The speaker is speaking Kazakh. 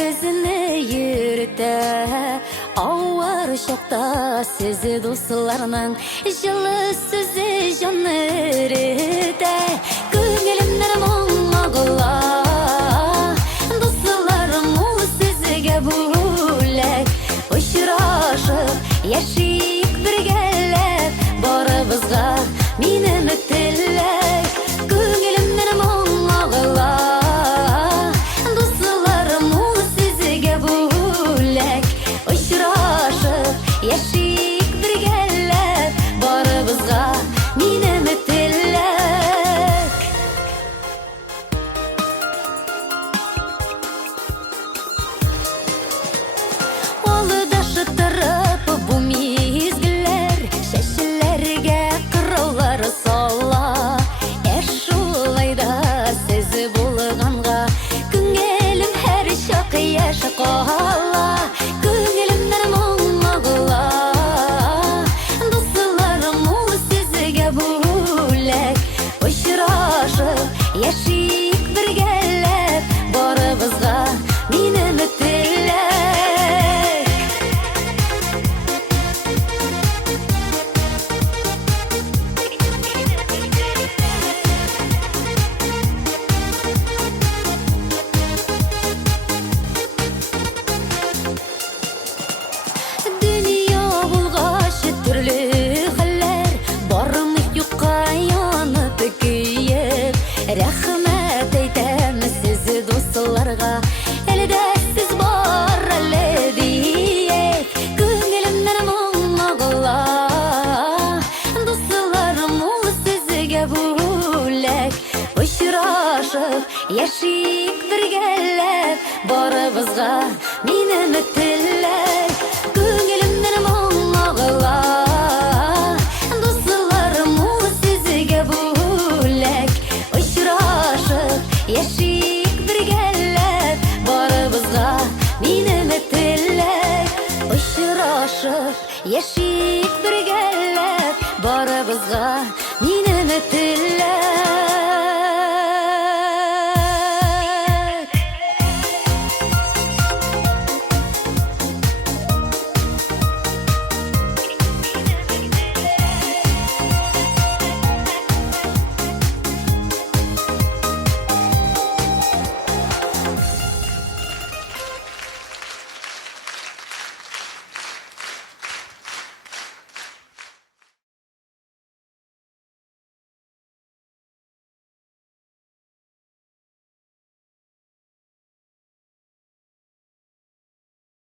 безini yürüte. Ağır şokta sizi dostlarının жылы сөзі жанны еріте. Көңілімнен мұңағыла достарым ол сізге бөлек. Ұшырашып яшик біргелеп барыбызға мен үміттілік. Көңілімнен мұңағыла достарым ол сізге бөлек. Ұшырашып яшик біргелеп барыбызға мен үміттілік. Олы да шытырып бұ мезгілер, шәшілерге қыраулар сала. Әшулайда сізі болғанға көңілім әр шақ яшы қала. Көңілімнен мұңағыла достарым ол сізге бөлек. Ұшырашып яшик біргелеп барыбызға мен үміттілік. Dünya bulgaşı türlü haller, barımız yokka yanıp kүйіп. Рәхмәт әйтәміз сізі достарға, әлі сіз бар әлі дейік. Көңілімнен мұңағыла достарым ол сізге бөлек. Ұшырашып яшик біргелеп барыбызға мен үміттілік. Көңілімнен мұңағыла достарым ол сізге бөлек. Ұшырашып яшик біргелеп барыбызға мен үміттілік. Ұшырашып яшик біргелеп барыбызға мен үміттілік.